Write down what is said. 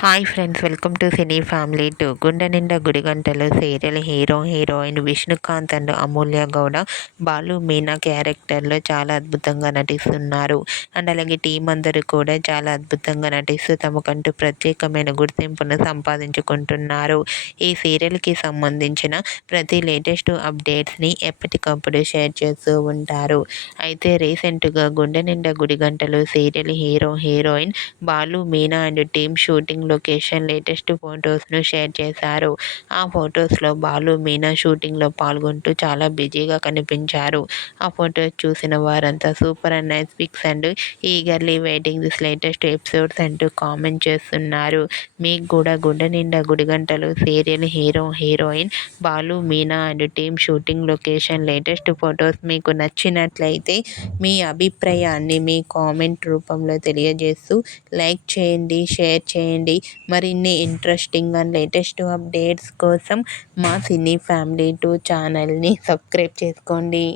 Hi friends, welcome to cine family two. Gunde Ninda Gudigantalu serial hero heroine Vishnukanth and Amulya Gowda Balu Meena క్యారెక్టర్లో చాలా అద్భుతంగా నటిస్తున్నారు. అండ్ అలాగే టీం అందరూ కూడా చాలా అద్భుతంగా నటిస్తూ తమకంటూ ప్రత్యేకమైన గుర్తింపును సంపాదించుకుంటున్నారు. ఈ సీరియల్కి సంబంధించిన ప్రతి లేటెస్ట్ అప్డేట్స్ని ఎప్పటికప్పుడు షేర్ చేస్తూ ఉంటారు. అయితే రీసెంట్గా Gunde Ninda Gudigantalu serial hero heroine Balu Meena and team shooting location latest ఫొటోస్ను షేర్ చేశారు. ఆ ఫొటోస్లో బాలు మీనా షూటింగ్లో పాల్గొంటూ చాలా బిజీగా కనిపించారు. ఆ ఫొటోస్ చూసిన వారంతా super and nice pics and eagerly waiting this latest episodes అంటూ కామెంట్ చేస్తున్నారు. మీకు కూడా Gunde Ninda Gudigantalu serial hero heroine Balu Meena and team shooting location latest photos మీకు నచ్చినట్లయితే మీ అభిప్రాయాన్ని మీ కామెంట్ రూపంలో తెలియజేస్తూ లైక్ చేయండి, షేర్ చేయండి. మరిన్ని ఇంట్రెస్టింగ్ అండ్ లేటెస్ట్ అప్డేట్స్ కోసం మా సినీ ఫ్యామిలీ 2 ఛానల్ని సబ్స్క్రైబ్ చేసుకోండి.